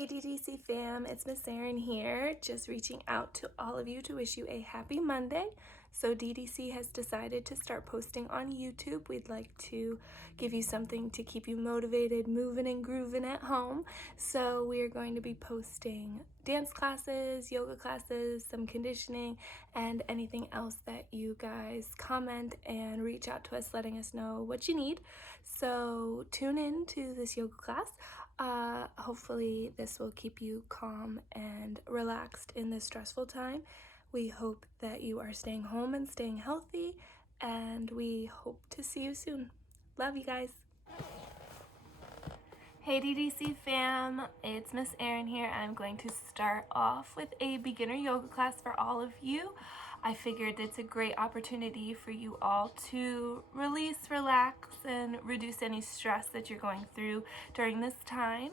Hey DDC fam, it's Miss Erin here, just reaching out to all of you to wish you a happy Monday. So DDC has decided to start posting on YouTube. We'd like to give you something to keep you motivated, moving and grooving at home. So we are going to be posting dance classes, yoga classes, some conditioning, and anything else that you guys comment and reach out to us letting us know what you need. So tune in to this yoga class. Hopefully this will keep you calm and relaxed in this stressful time. We hope that you are staying home and staying healthy, and we hope to see you soon. Love you guys. Hey DDC fam, it's Miss Erin here. I'm going to start off with a beginner yoga class for all of you. I figured it's a great opportunity for you all to release, relax, and reduce any stress that you're going through during this time.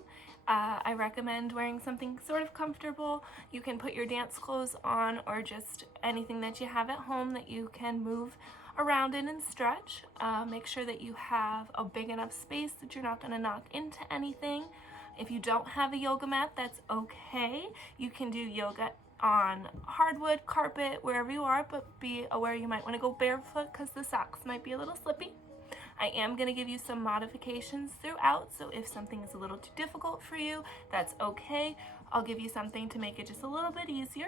I recommend wearing something sort of comfortable. You can put your dance clothes on or just anything that you have at home that you can move around in and stretch. Make sure that you have a big enough space that you're not going to knock into anything. If you don't have a yoga mat, that's okay. You can do yoga on hardwood, carpet, wherever you are, but be aware you might want to go barefoot because the socks might be a little slippy. I am going to give you some modifications throughout, so if something is a little too difficult for you, that's okay. I'll give you something to make it just a little bit easier,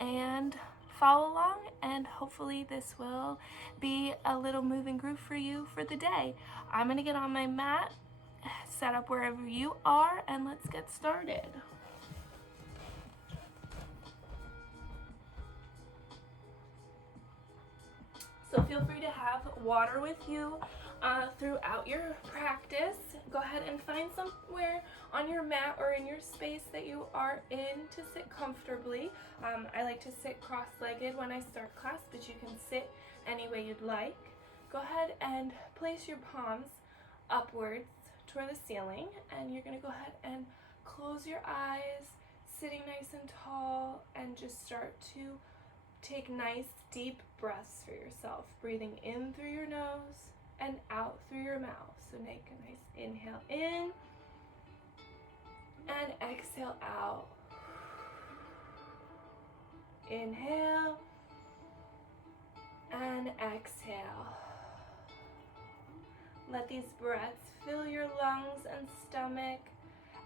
and follow along, and hopefully this will be a little move and groove for you for the day. I'm going to get on my mat, set up wherever you are, and let's get started. So feel free to have water with you throughout your practice. Go ahead and find somewhere on your mat or in your space that you are in to sit comfortably. I like to sit cross-legged when I start class, but you can sit any way you'd like. Go ahead and place your palms upwards toward the ceiling, and you're going to go ahead and close your eyes, sitting nice and tall, and just start to take nice deep breaths for yourself, breathing in through your nose and out through your mouth. So make a nice inhale in and exhale out. Inhale and exhale. Let these breaths fill your lungs and stomach,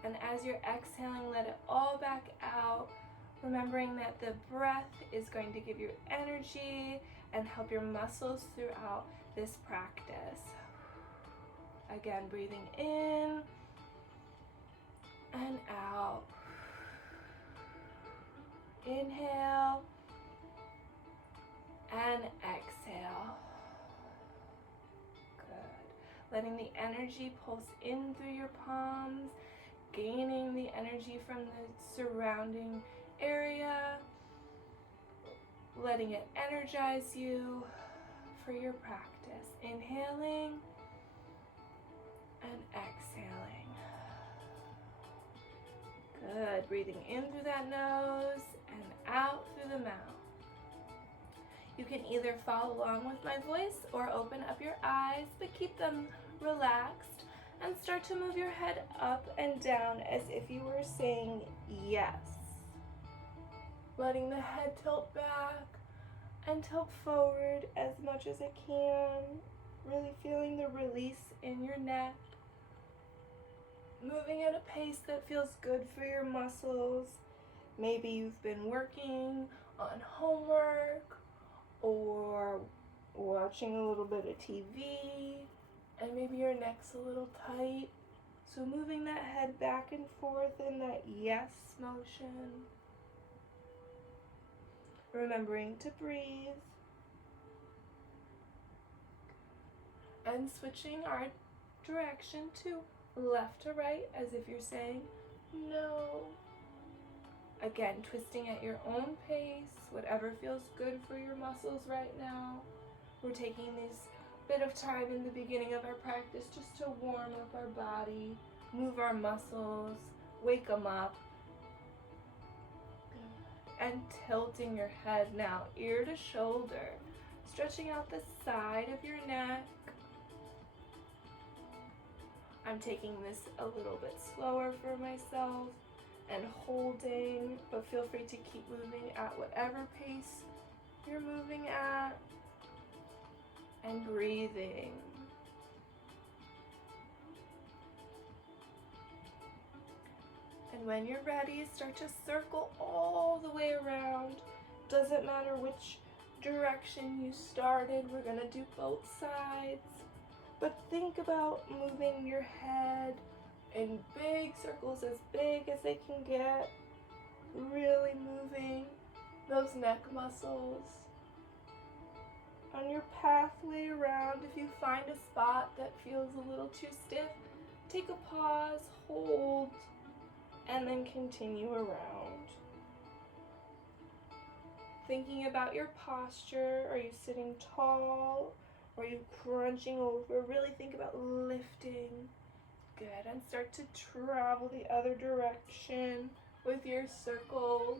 and as you're exhaling, let it all back out. Remembering that the breath is going to give you energy and help your muscles throughout this practice. Again, breathing in and out. Inhale and exhale. Good. Letting the energy pulse in through your palms, gaining the energy from the surrounding area, letting it energize you for your practice. Inhaling and exhaling. Good. Breathing in through that nose and out through the mouth. You can either follow along with my voice or open up your eyes, but keep them relaxed and start to move your head up and down as if you were saying yes. Letting the head tilt back and tilt forward as much as it can. Really feeling the release in your neck. Moving at a pace that feels good for your muscles. Maybe you've been working on homework or watching a little bit of TV, and maybe your neck's a little tight. So moving that head back and forth in that yes motion. Remembering to breathe. And switching our direction to left to right as if you're saying no. Again, twisting at your own pace, whatever feels good for your muscles right now. We're taking this bit of time in the beginning of our practice just to warm up our body, move our muscles, wake them up. And tilting your head now, ear to shoulder, stretching out the side of your neck. I'm taking this a little bit slower for myself and holding, but feel free to keep moving at whatever pace you're moving at, and breathing. And when you're ready, start to circle all the way around. Doesn't matter which direction you started, we're gonna do both sides. But think about moving your head in big circles, as big as they can get. Really moving those neck muscles. On your pathway around, if you find a spot that feels a little too stiff, take a pause, hold, and then continue around. Thinking about your posture. Are you sitting tall? Are you crunching over? Really think about lifting. Good. And start to travel the other direction with your circles.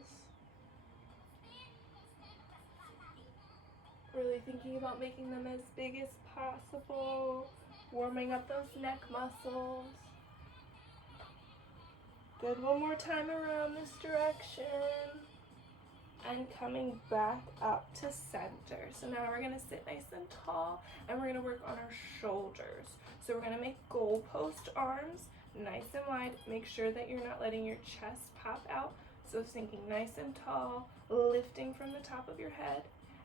Really thinking about making them as big as possible. Warming up those neck muscles. Good. One more time around this direction. And coming back up to center. So now we're going to sit nice and tall, and we're going to work on our shoulders. So we're going to make goalpost arms, nice and wide. Make sure that you're not letting your chest pop out. So sinking nice and tall, lifting from the top of your head.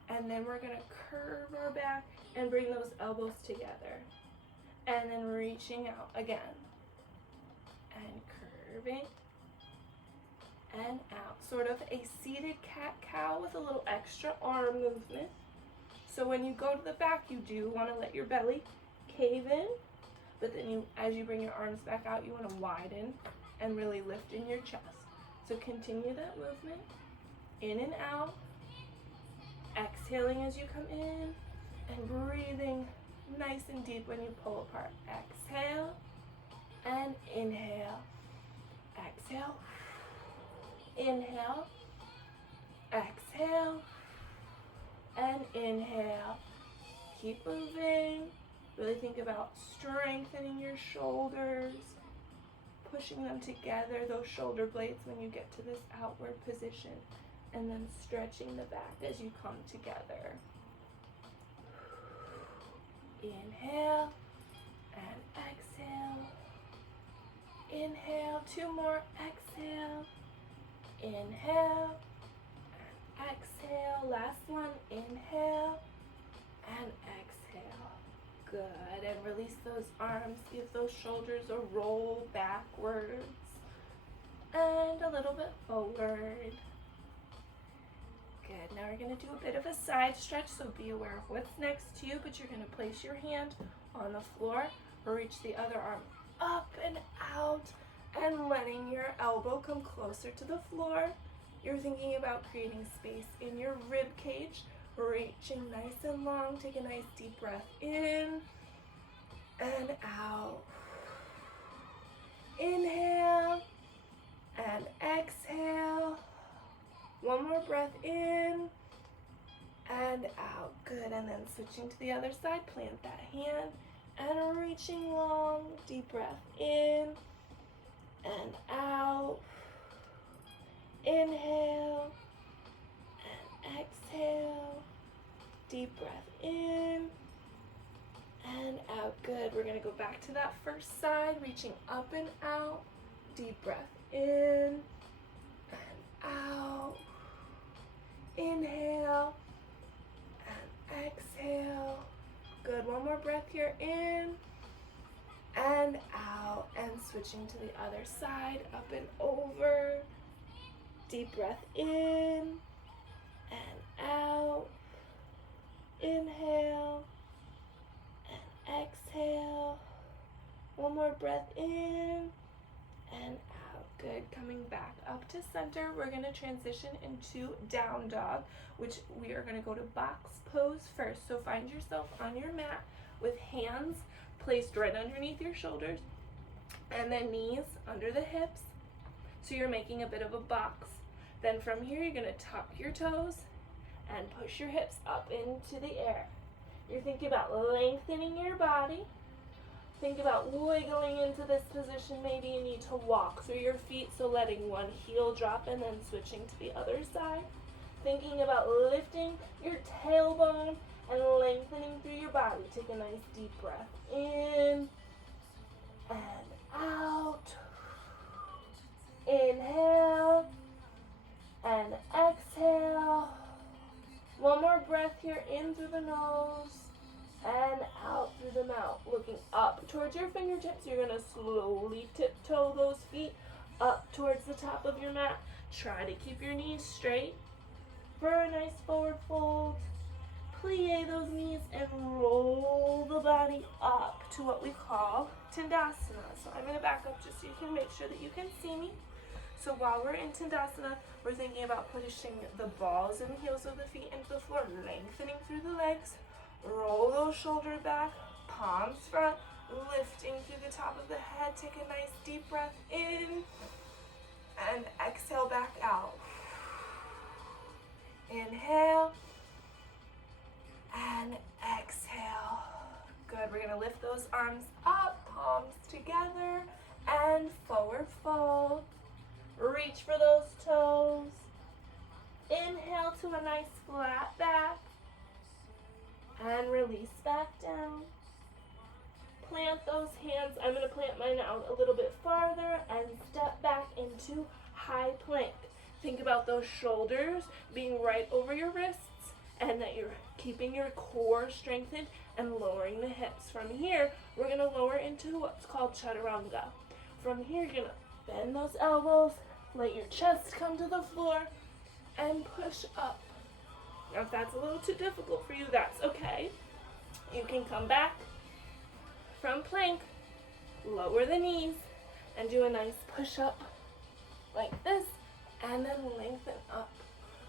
And then we're going to curve our back and bring those elbows together. And then reaching out again. And curving. And out. Sort of a seated cat-cow with a little extra arm movement. So when you go to the back, you do want to let your belly cave in. But then as you bring your arms back out, you want to widen and really lift in your chest. So continue that movement. In and out. Exhaling as you come in. And breathing nice and deep when you pull apart. Exhale. And inhale. Exhale. Inhale, exhale, and inhale. Keep moving. Really think about strengthening your shoulders, pushing them together, those shoulder blades when you get to this outward position, and then stretching the back as you come together. Inhale and exhale. Inhale, two more, exhale. Inhale and exhale. Last one, inhale and exhale. Good. And release those arms. Give those shoulders a roll backwards and a little bit forward. Good. Now we're going to do a bit of a side stretch, so be aware of what's next to you, but you're going to place your hand on the floor or reach the other arm up and out. And letting your elbow come closer to the floor. You're thinking about creating space in your rib cage. Reaching nice and long. Take a nice deep breath in and out. Inhale and exhale. One more breath in and out. Good. And then switching to the other side. Plant that hand and reaching long. Deep breath in and out. Inhale and exhale. Deep breath in and out. Good. We're going to go back to that first side, reaching up and out. Deep breath in and out. Inhale and exhale. Good. One more breath here in and out, and switching to the other side, up and over. Deep breath in and out. Inhale and exhale. One more breath in and out. Good. Coming back up to center, we're going to transition into down dog, which we are going to go to box pose first. So find yourself on your mat with hands placed right underneath your shoulders and then knees under the hips. So you're making a bit of a box. Then from here, you're going to tuck your toes and push your hips up into the air. You're thinking about lengthening your body. Think about wiggling into this position. Maybe you need to walk through your feet, so letting one heel drop and then switching to the other side. Thinking about lifting your tailbone and lengthening through your body. Take a nice deep breath in and out. Inhale and exhale. One more breath here, in through the nose and out through the mouth. Looking up towards your fingertips, you're going to slowly tiptoe those feet up towards the top of your mat. Try to keep your knees straight for a nice forward fold. Plie those knees and roll the body up to what we call Tandasana. So I'm going to back up just so you can make sure that you can see me. So while we're in Tandasana, we're thinking about pushing the balls and heels of the feet into the floor, lengthening through the legs. Roll those shoulders back, palms front, lifting through the top of the head. Take a nice deep breath in and exhale back out. Inhale and exhale. Good. We're going to lift those arms up, palms together, and forward fold. Reach for those toes. Inhale to a nice flat back. And release back down. Plant those hands. I'm going to plant mine out a little bit farther and step back into high plank. Think about those shoulders being right over your wrists and that you're keeping your core strengthened and lowering the hips. From here, we're going to lower into what's called Chaturanga. From here, you're going to bend those elbows, let your chest come to the floor, and push up. Now, if that's a little too difficult for you, that's okay. You can come back from plank, lower the knees, and do a nice push-up like this, and then lengthen up.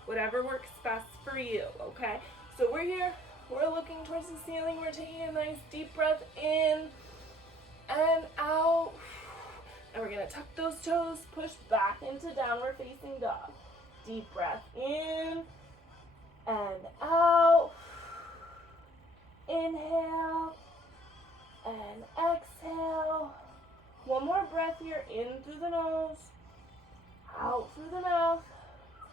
Whatever works best for you, okay? So we're here, we're looking towards the ceiling, we're taking a nice deep breath in and out. And we're gonna tuck those toes, push back into downward facing dog. Deep breath in and out. Inhale and exhale. One more breath here, in through the nose, out through the mouth.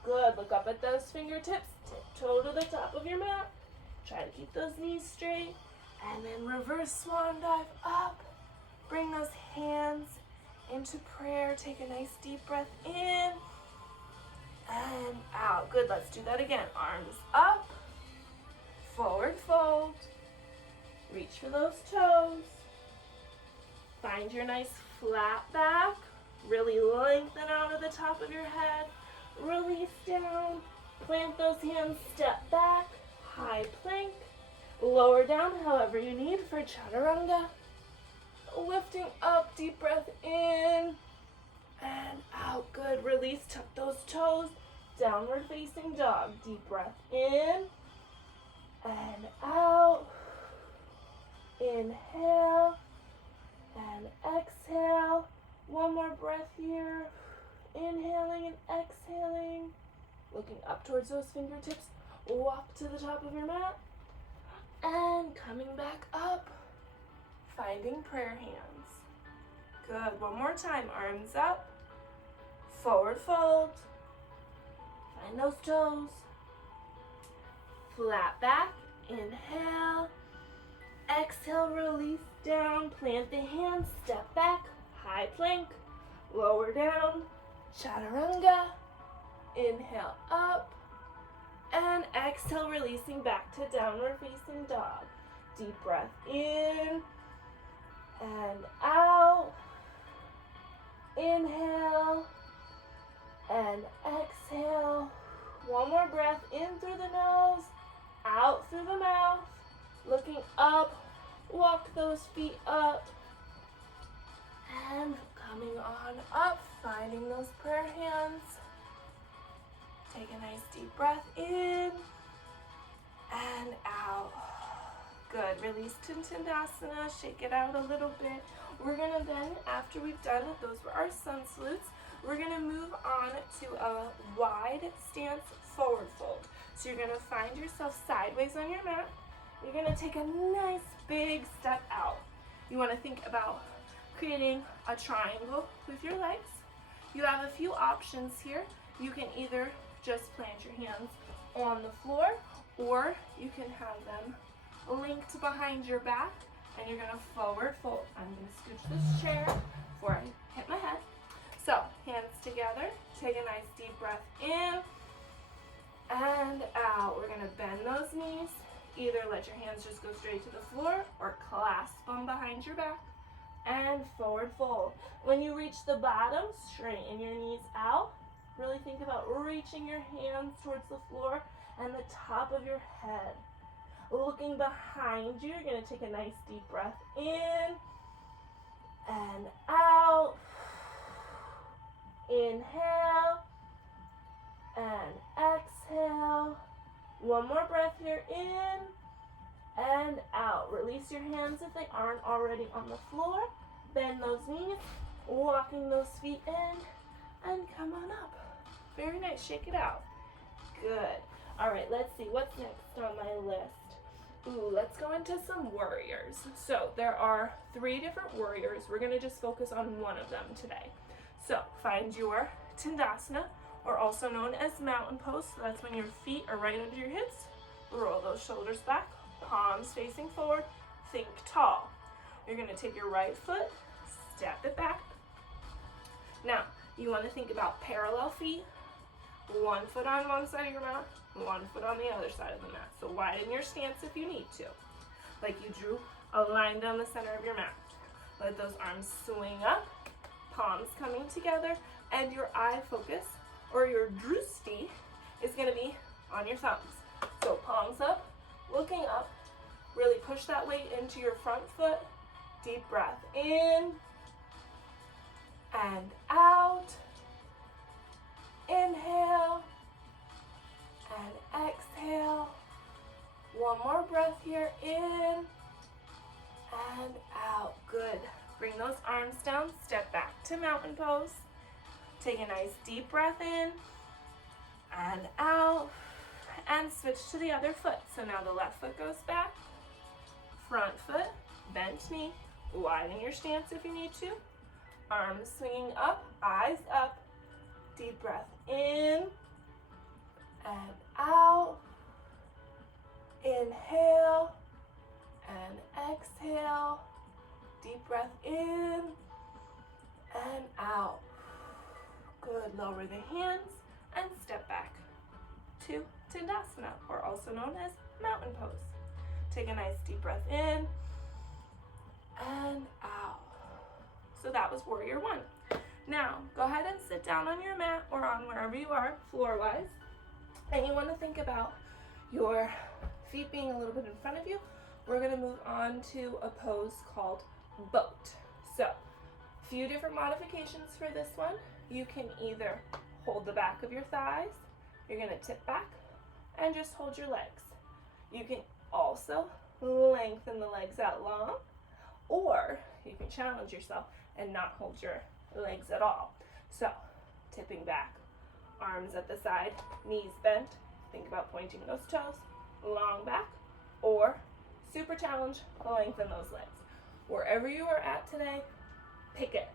Good. Look up at those fingertips. Tiptoe to the top of your mat. Try to keep those knees straight. And then reverse swan dive up. Bring those hands into prayer. Take a nice deep breath in and out. Good. Let's do that again. Arms up. Forward fold. Reach for those toes. Find your nice flat back. Really lengthen out of the top of your head. Release down. Plant those hands. Step back. High plank. Lower down however you need for Chaturanga. Lifting up. Deep breath in and out. Good. Release. Tuck those toes. Downward facing dog. Deep breath in and out. Inhale and exhale. One more breath here. Inhaling and exhaling. Looking up towards those fingertips. Walk to the top of your mat. And coming back up. Finding prayer hands. Good. One more time. Arms up. Forward fold. Find those toes. Flat back. Inhale. Exhale, release down. Plant the hands. Step back. High plank. Lower down. Chaturanga. Inhale up. And exhale, releasing back to downward facing dog. Deep breath in and out. Inhale and exhale. One more breath in through the nose, out through the mouth. Looking up, walk those feet up. And coming on up, finding those prayer hands. Take a nice deep breath in and out. Good. Release to Tandasana. Shake it out a little bit. We're going to then, after we've done it, those were our sun salutes, we're going to move on to a wide stance forward fold. So you're going to find yourself sideways on your mat. You're going to take a nice big step out. You want to think about creating a triangle with your legs. You have a few options here. You can either just plant your hands on the floor, or you can have them linked behind your back, and you're gonna forward fold. I'm gonna scooch this chair before I hit my head. So, hands together, take a nice deep breath in and out. We're gonna bend those knees. Either let your hands just go straight to the floor or clasp them behind your back and forward fold. When you reach the bottom, straighten your knees out. Really think about reaching your hands towards the floor and the top of your head. Looking behind you, you're going to take a nice deep breath in and out. Inhale and exhale. One more breath here, in and out. Release your hands if they aren't already on the floor. Bend those knees, walking those feet in, and come on up. Very nice, shake it out. Good. All right, let's see what's next on my list. Ooh, let's go into some warriors. So there are 3 different warriors. We're gonna just focus on one of them today. So find your Tandasana, or also known as mountain pose. So that's when your feet are right under your hips. Roll those shoulders back, palms facing forward, think tall. You're gonna take your right foot, step it back. Now, you wanna think about parallel feet, one foot on one side of your mat, one foot on the other side of the mat. So widen your stance if you need to. Like you drew a line down the center of your mat. Let those arms swing up, palms coming together, and your eye focus, or your drusti, is gonna be on your thumbs. So palms up, looking up, really push that weight into your front foot. Deep breath in and out. Inhale and exhale. One more breath here, in and out. Good. Bring those arms down, step back to mountain pose. Take a nice deep breath in and out, and switch to the other foot. So now the left foot goes back, front foot, bent knee, widen your stance if you need to. Arms swinging up, eyes up. Deep breath in and out. Inhale and exhale. Deep breath in and out. Good. Lower the hands and step back to Tandasana, or also known as mountain pose. Take a nice deep breath in and out. So that was warrior 1. Now, go ahead and sit down on your mat or on wherever you are, floor-wise. And you want to think about your feet being a little bit in front of you. We're going to move on to a pose called boat. So, a few different modifications for this one. You can either hold the back of your thighs. You're going to tip back and just hold your legs. You can also lengthen the legs out long, or you can challenge yourself and not hold your legs at all. So, tipping back, arms at the side, knees bent. Think about pointing those toes, long back, or super challenge, lengthen those legs. Wherever you are at today, pick it.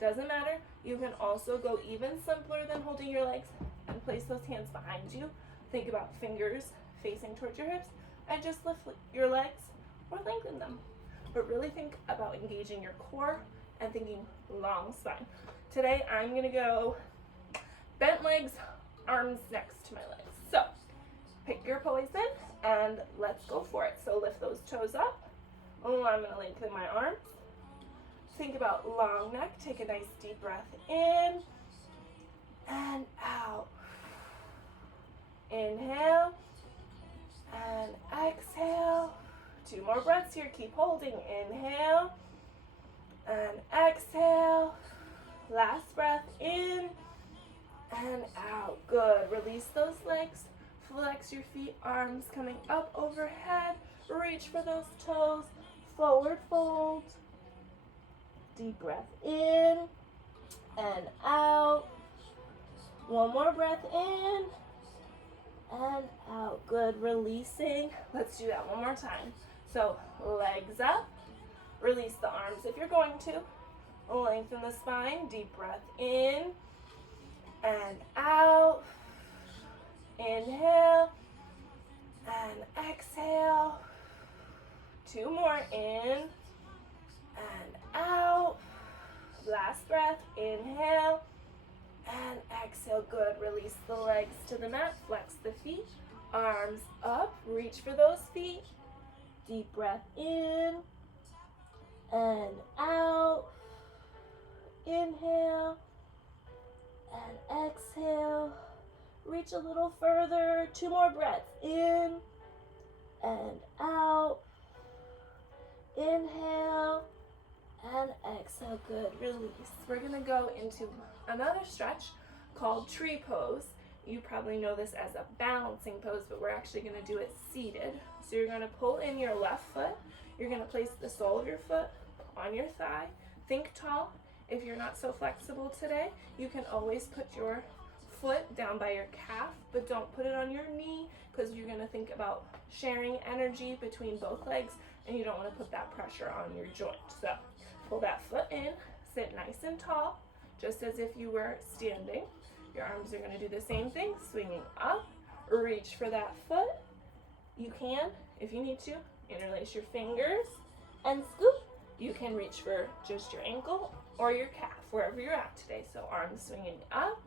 Doesn't matter. You can also go even simpler than holding your legs and place those hands behind you. Think about fingers facing towards your hips and just lift your legs or lengthen them. But really think about engaging your core and thinking long spine. Today I'm gonna go bent legs, arms next to my legs. So pick your poison and let's go for it. So lift those toes up. Oh, I'm gonna lengthen my arms. Think about long neck. Take a nice deep breath in and out. Inhale and exhale. 2 more breaths here. Keep holding. Inhale and exhale. Last breath in and out. Good. Release those legs. Flex your feet, arms coming up overhead. Reach for those toes. Forward fold. Deep breath in and out. 1 more breath in and out. Good. Releasing. Let's do that one more time. So legs up, Release the arms if you're going to. Lengthen the spine. Deep breath in and out. Inhale and exhale. 2 more, in and out. Last breath, inhale and exhale. Good. Release the legs to the mat. Flex the feet. Arms up. Reach for those feet. Deep breath in and out. Inhale and exhale. Reach a little further. 2 more breaths. In and out. Inhale and exhale. Good. Release. We're going to go into another stretch called tree pose. You probably know this as a balancing pose, but we're actually going to do it seated. So you're going to pull in your left foot. You're going to place the sole of your foot on your thigh. Think tall. If you're not so flexible today, you can always put your foot down by your calf, but don't put it on your knee because you're going to think about sharing energy between both legs and you don't want to put that pressure on your joint. So pull that foot in, sit nice and tall, just as if you were standing. Your arms are going to do the same thing, swinging up, reach for that foot. You can, if you need to, interlace your fingers and scoop. You can reach for just your ankle or your calf, wherever you're at today. So arms swinging up,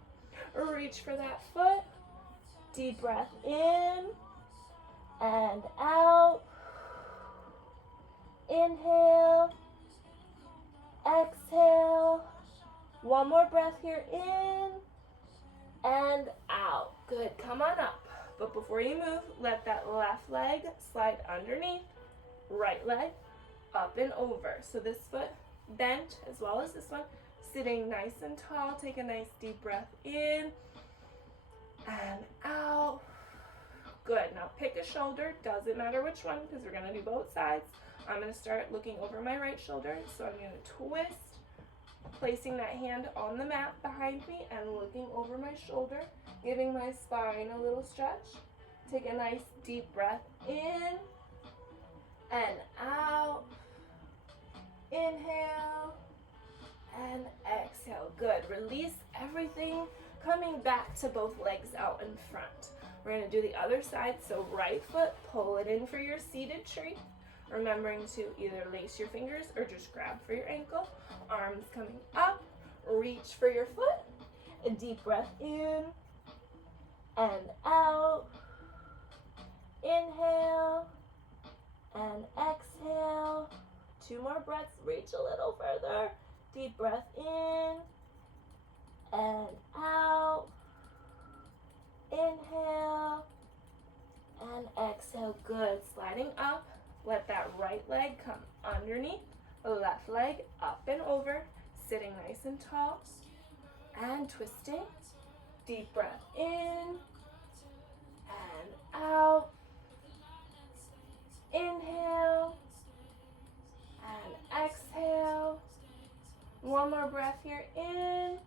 reach for that foot. Deep breath in and out. Inhale, exhale. 1 more breath here, in and out. Good, come on up. But before you move, let that left leg slide underneath, right leg up and over. So this foot bent as well as this one, sitting nice and tall. Take a nice deep breath in and out. Good, now pick a shoulder, doesn't matter which one because we're gonna do both sides. I'm gonna start looking over my right shoulder, so I'm gonna twist, placing that hand on the mat behind me and looking over my shoulder, giving my spine a little stretch. Take a nice deep breath in and out. Inhale and exhale. Good. Release everything, coming back to both legs out in front. We're going to do the other side. So right foot, pull it in for your seated tree. Remembering to either lace your fingers or just grab for your ankle. Arms coming up. Reach for your foot. A deep breath in and out. Inhale and exhale. 2 more breaths. Reach a little further. Deep breath in and out. Inhale and exhale. Good. Sliding up. Let that right leg come underneath. Left leg up and over. Sitting nice and tall. And twisting. Deep breath in and out. Inhale and exhale. 1 more breath here, in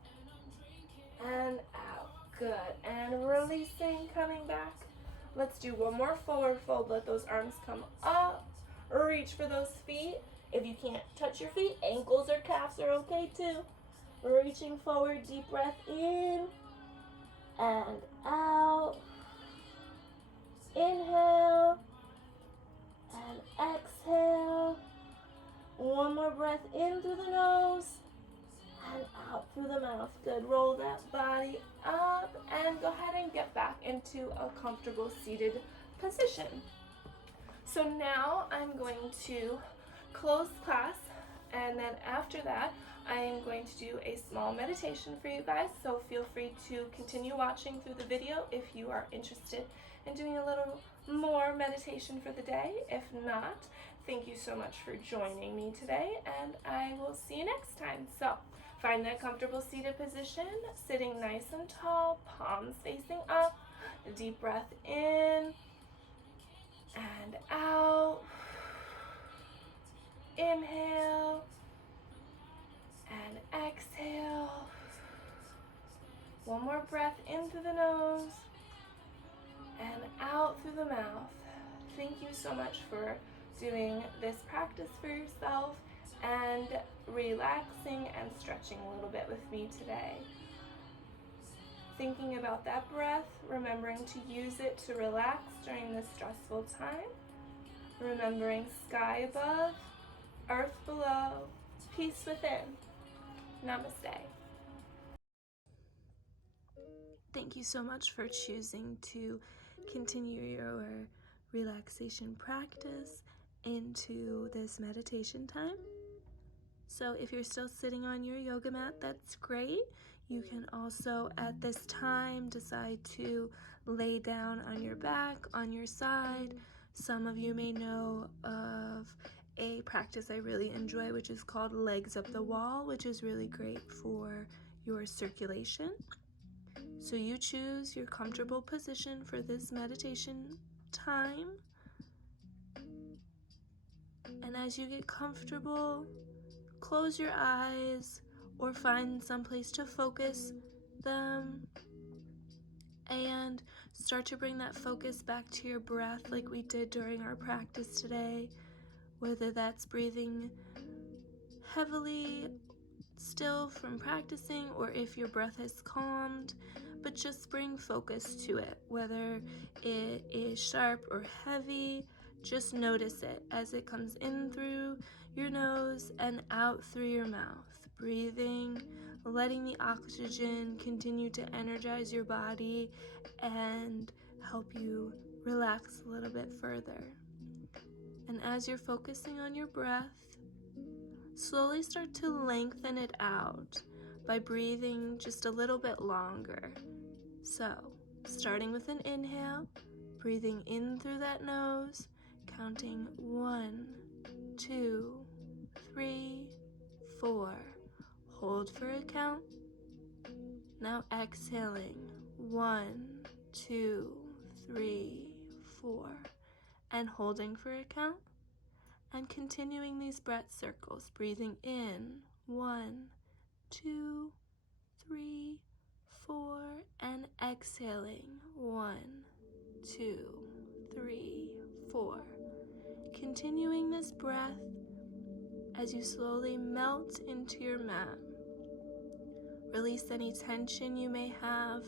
and out. Good. And releasing, coming back. Let's do 1 more forward fold. Let those arms come up. Reach for those feet. If you can't touch your feet, ankles or calves are okay too. Reaching forward, deep breath in and out. Inhale and exhale. 1 more breath in through the nose and out through the mouth. Good. Roll that body up and go ahead and get back into a comfortable seated position. So now I'm going to close class, and then after that I am going to do a small meditation for you guys, so feel free to continue watching through the video if you are interested in doing a little more meditation for the day. If not, thank you so much for joining me today, and I will see you next time. So find that comfortable seated position, sitting nice and tall, palms facing up. A deep breath in and out. Inhale and exhale. 1 more breath in through the nose and out through the mouth. Thank you so much for doing this practice for yourself, and relaxing and stretching a little bit with me today. Thinking about that breath, remembering to use it to relax during this stressful time, remembering sky above, earth below, peace within. Namaste. Thank you so much for choosing to continue your relaxation practice into this meditation time. So if you're still sitting on your yoga mat, that's great. You can also at this time decide to lay down on your back, on your side. Some of you may know of a practice I really enjoy, which is called legs up the wall, which is really great for your circulation. So you choose your comfortable position for this meditation time. And as you get comfortable, close your eyes or find some place to focus them and start to bring that focus back to your breath like we did during our practice today, whether that's breathing heavily still from practicing or if your breath has calmed, but just bring focus to it, whether it is sharp or heavy. Just notice it as it comes in through your nose and out through your mouth, breathing, letting the oxygen continue to energize your body and help you relax a little bit further. And as you're focusing on your breath, slowly start to lengthen it out by breathing just a little bit longer. So, starting with an inhale, breathing in through that nose, counting 1, 2, 3, 4. Hold for a count. Now exhaling, 1, 2, 3, 4. And holding for a count. And continuing these breath circles, breathing in, 1, 2, 3, 4, and exhaling, 1, 2, 3, 4. Continuing this breath as you slowly melt into your mat. Release any tension you may have.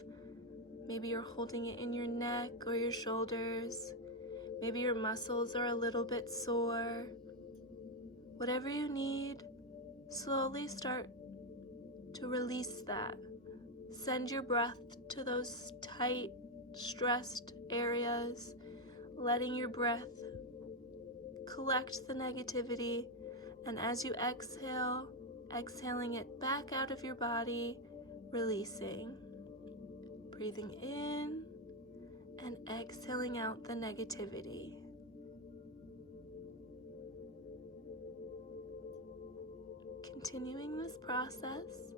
Maybe you're holding it in your neck or your shoulders. Maybe your muscles are a little bit sore. Whatever you need, slowly start to release that. Send your breath to those tight, stressed areas, letting your breath collect the negativity, and as you exhale, exhaling it back out of your body, releasing. Breathing in and exhaling out the negativity. Continuing this process,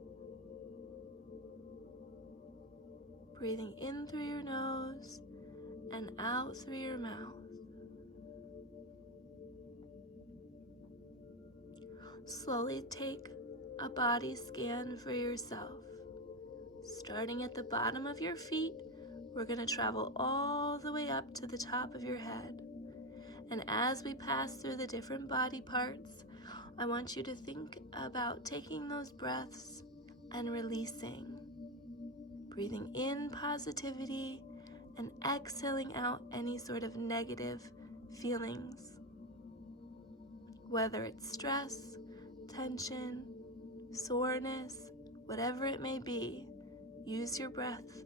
breathing in through your nose and out through your mouth. Slowly take a body scan for yourself. Starting at the bottom of your feet, we're going to travel all the way up to the top of your head. And as we pass through the different body parts, I want you to think about taking those breaths and releasing. Breathing in positivity and exhaling out any sort of negative feelings. Whether it's stress, tension, soreness, whatever it may be, use your breath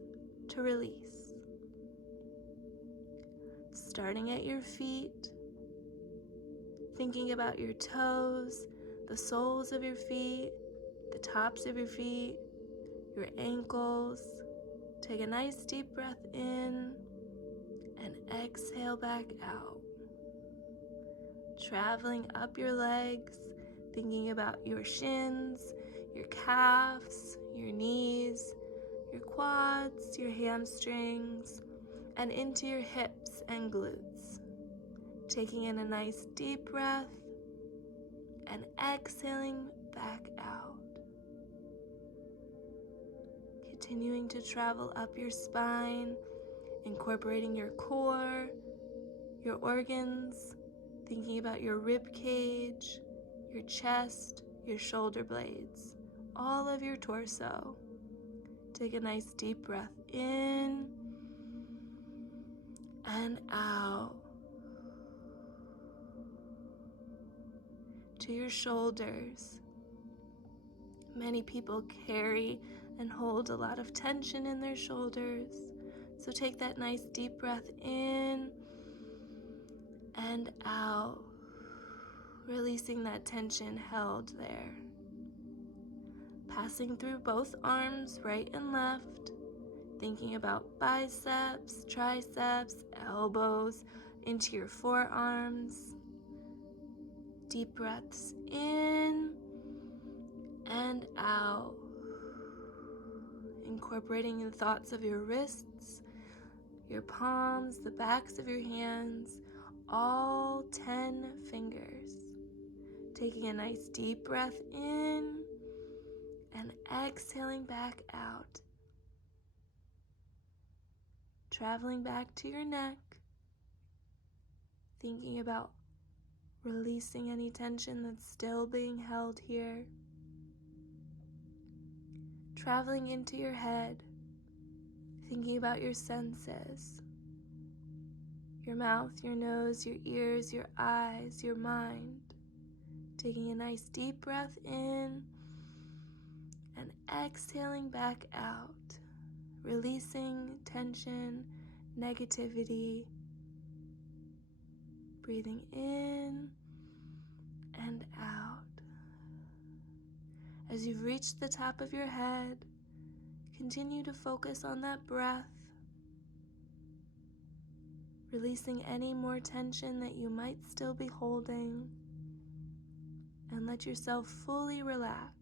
to release. Starting at your feet, thinking about your toes, the soles of your feet, the tops of your feet, your ankles. Take a nice deep breath in and exhale back out. Traveling up your legs, thinking about your shins, your calves, your knees, your quads, your hamstrings, and into your hips and glutes. Taking in a nice deep breath and exhaling back out. Continuing to travel up your spine, incorporating your core, your organs, thinking about your rib cage, your chest, your shoulder blades, all of your torso. Take a nice deep breath in and out. To your shoulders. Many people carry and hold a lot of tension in their shoulders. So take that nice deep breath in and out, releasing that tension held there. Passing through both arms, right and left, thinking about biceps, triceps, elbows, into your forearms. Deep breaths in and out, incorporating the thoughts of your wrists, your palms, the backs of your hands, all 10 fingers. Taking a nice deep breath in and exhaling back out. Traveling back to your neck, thinking about releasing any tension that's still being held here. Traveling into your head, thinking about your senses, your mouth, your nose, your ears, your eyes, your mind. Taking a nice deep breath in and exhaling back out, releasing tension, negativity. Breathing in and out. As you've reached the top of your head, continue to focus on that breath, releasing any more tension that you might still be holding, and let yourself fully relax,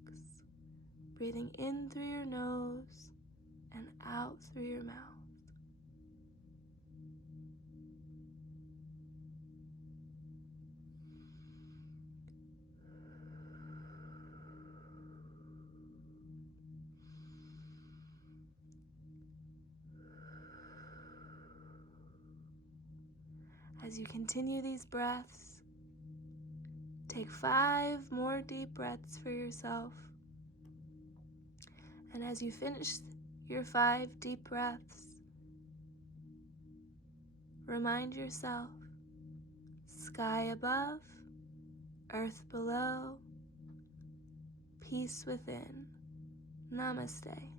breathing in through your nose and out through your mouth. As you continue these breaths, take 5 more deep breaths for yourself. And as you finish your 5 deep breaths, remind yourself, sky above, earth below, peace within. Namaste.